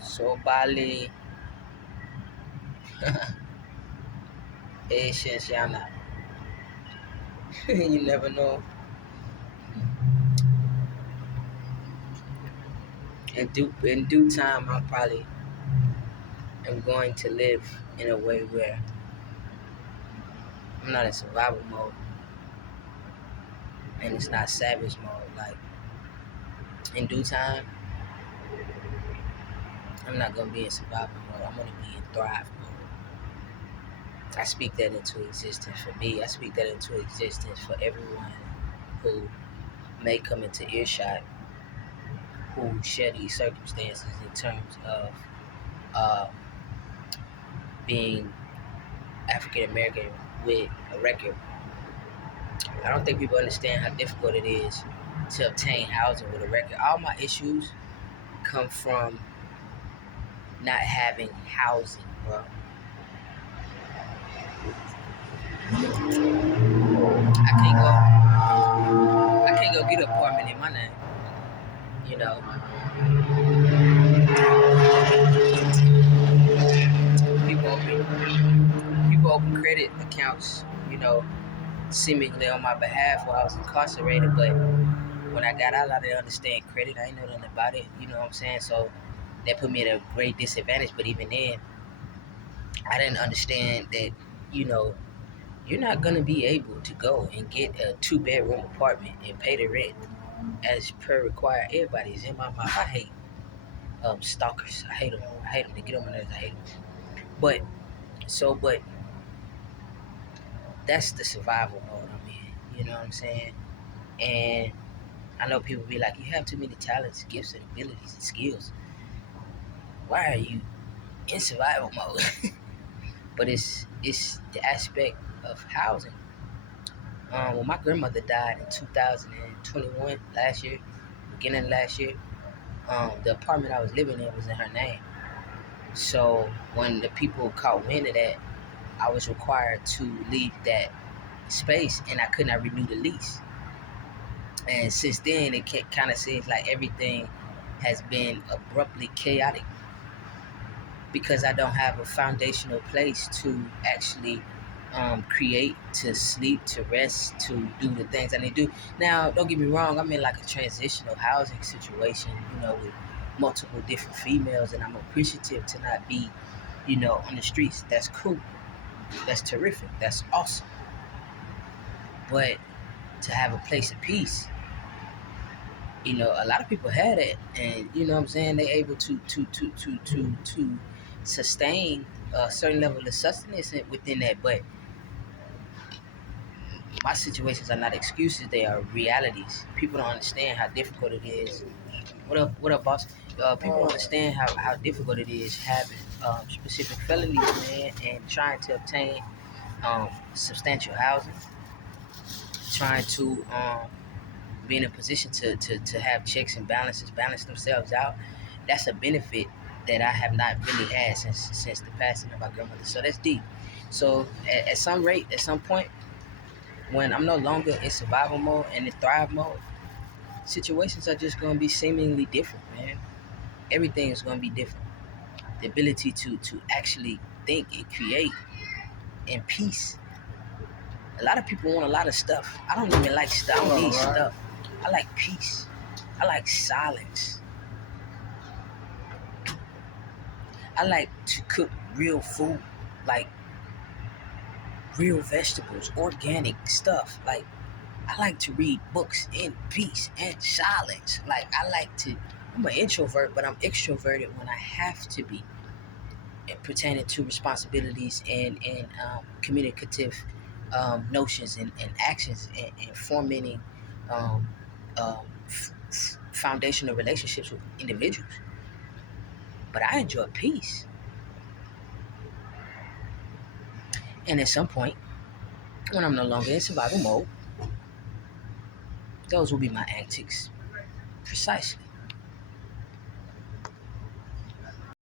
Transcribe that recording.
So Bali, Asians, Yana. You never know. In due time, I probably am going to live in a way where I'm not in survival mode and it's not savage mode. Like in due time, I'm not gonna be in survival mode. I'm gonna be in thrive mode. I speak that into existence for me. I speak that into existence for everyone who may come into earshot, who share these circumstances in terms of uh, being African American with a record. I don't think people understand how difficult it is to obtain housing with a record. All my issues come from not having housing, bro. I can't go get an apartment in my name. You know, people open credit accounts, you know, seemingly on my behalf while I was incarcerated, but when I got out, I didn't understand credit. I didn't know nothing about it. You know what I'm saying? So that put me at a great disadvantage. But even then, I didn't understand that, you know, you're not gonna be able to go and get a 2-bedroom apartment and pay the rent as per required. Everybody's in my mouth. I hate stalkers. I hate them. I hate them. They get on my nerves. I hate them. But that's the survival mode I'm in. You know what I'm saying? And I know people be like, you have too many talents, gifts, and abilities and skills. Why are you in survival mode? But it's the aspect of housing. When my grandmother died in 2021, last year, beginning of last year, the apartment I was living in was in her name. So when the people caught wind of that, I was required to leave that space, and I could not renew the lease. And since then, it kind of seems like everything has been abruptly chaotic because I don't have a foundational place to actually create, to sleep, to rest, to do the things I need to do. Now, don't get me wrong, I'm in like a transitional housing situation, you know, with multiple different females, and I'm appreciative to not be, you know, on the streets. That's cool. That's terrific. That's awesome. But to have a place of peace, you know, a lot of people had it, and you know what I'm saying, they're able to sustain a certain level of sustenance within that. But my situations are not excuses; they are realities. People don't understand how difficult it is. What up, boss? People don't understand how difficult it is having specific felonies, man, and trying to obtain substantial housing, trying to be in a position to have checks and balances balance themselves out. That's a benefit that I have not really had since the passing of my grandmother. So that's deep. So at some rate, at some point, when I'm no longer in survival mode and in thrive mode, situations are just going to be seemingly different, man. Everything is going to be different. The ability to actually think and create in peace. A lot of people want a lot of stuff. I don't even like stuff. I don't need stuff. I like peace. I like silence. I like to cook real food, like real vegetables, organic stuff. Like I like to read books in peace and silence. Like I'm an introvert, but I'm extroverted when I have to be, pertaining to responsibilities and communicative notions and actions and forming um, foundational relationships with individuals. But I enjoy peace. And at some point, when I'm no longer in survival mode, those will be my antics. Precisely.